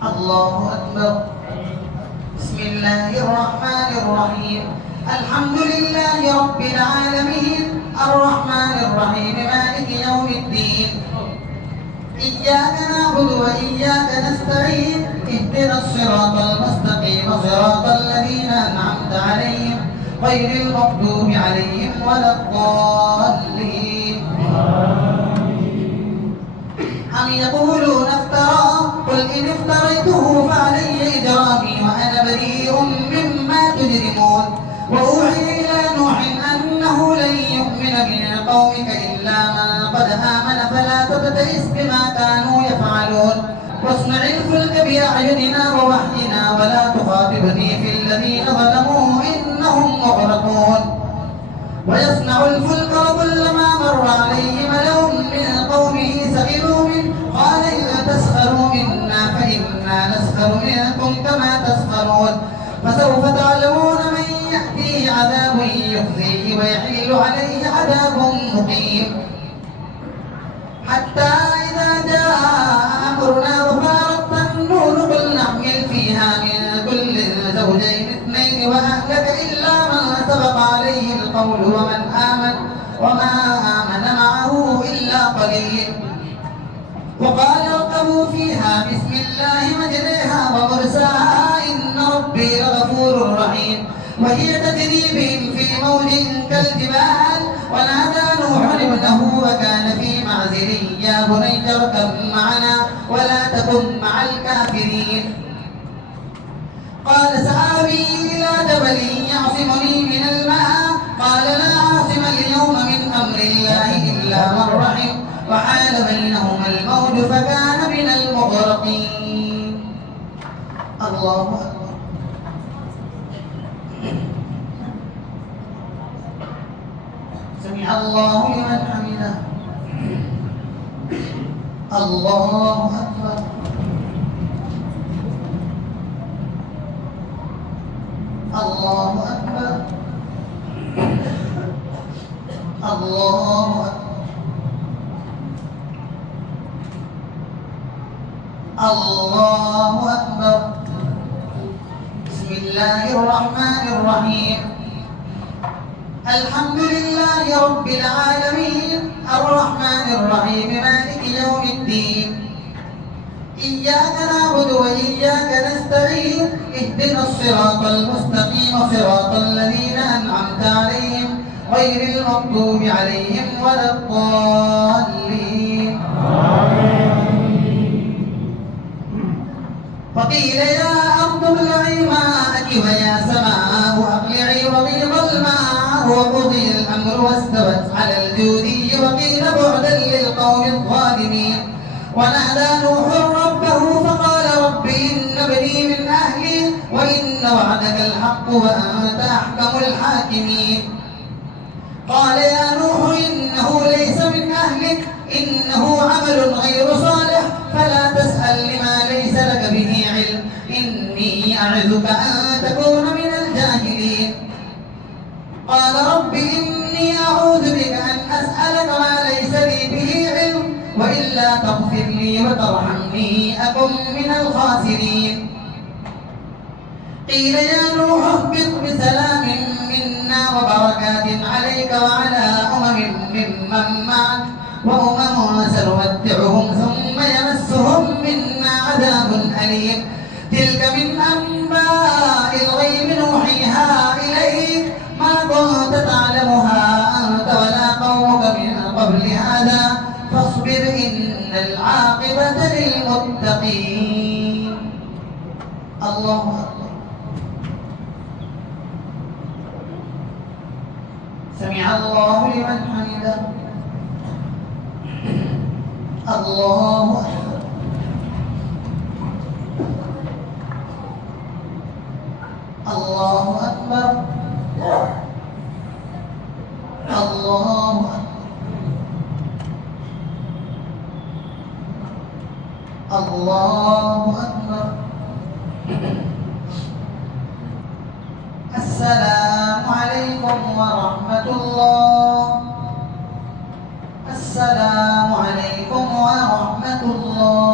الله أكبر. بسم الله الرحمن الرحيم. الحمد لله رب العالمين الرحمن الرحيم مالك يوم الدين. إياك نعبد وإياك نستعين اهدنا الصراط المستقيم صراط الذين أنعمت عليهم غير المغضوب عليهم ولا الضالين. أم يقولون افتراه قل إن افتريته فعلي إجرامي وأنا بريء مما تجرمون. وأوحي إلى نوح أنه لن يؤمن من قومك إلا من قد آمن فلا تبتئس بما كانوا يفعلون. واصنع الفلك بأعيننا ووحينا ولا تخاطبني في الذين ظلموا إنهم مغرقون. ويصنع الفلك وكلما مر عليه ملأ من قومه سخروا منه قال إن تسخروا منا فإنا نسخر منكم كما تسخرون. فسوف تعلمون من يأتيه عذاب يخزيه ويحل عليه عذاب مقيم. حتى إذا جاء أمرنا وفارت النور قل نحمل فيها من كل زوجين اثنين وأهلك إلا من سبق عليه القول وما آمن معه إلا قليل. وقال اركبوا فيها بسم الله مجريها ومرساها إن ربي لغفور رحيم. وهي تجري بهم في موج كالجبال ونادى نوح ابنه وكان في معزل يا بني اركب معنا ولا تكن مع الكافرين. قال سآوي إلى جبل يعصمني من الماء قال لا عاصم اليوم من أمر الله إلا من رحم وحال بينهما الموج فكان من المغرقين. الله أكبر. سمع الله لمن حمده. الله أكبر. الله أكبر. الله أكبر. الله أكبر. بسم الله الرحمن الرحيم. الحمد لله رب العالمين الرحمن الرحيم مالك يوم الدين. إياك نعبد وإياك نستعين اهدنا الصراط المستقيم صراط الذين أنعمت عليهم غير المغضوب عليهم ولا الضالين. وقيل يا أرض ابلعي ماءك ويا سماء أقلعي وغيض الماء وقضي الأمر واستوت على الجودي وقيل بعدا للقوم الظالمين. ونادى نوح ربه فقال رب إن ابني من أهلي وإن وعدك الحق وأنت أحكم الحاكمين. قال يا نوح إنه ليس من أهلك إنه عمل غير صالح فلا تسأل لما ليس لك به علم إني أعظك أن تكون من الجاهلين. قال رب إني أعوذ بك أن أسألك ما ليس لي به علم وإلا تغفر لي وترحمني أكن من الخاسرين. قيل يا نوح اهبط بسلام منا وبركات عليك وعلى ممن معك وأمم سنمتعهم ثم يمسهم منا عذاب أليم. تلك من أنباء الغيب نوحيها إليك ما كنت تعلمها أنت ولا قومك من قبل هذا فاصبر إن العاقبة للمتقين. الله أكبر. سمع الله لمن حمده. الله أكبر. الله أكبر. الله أكبر. الله أكبر. السلام عليكم ورحمة الله. السلام عليكم ورحمة الله.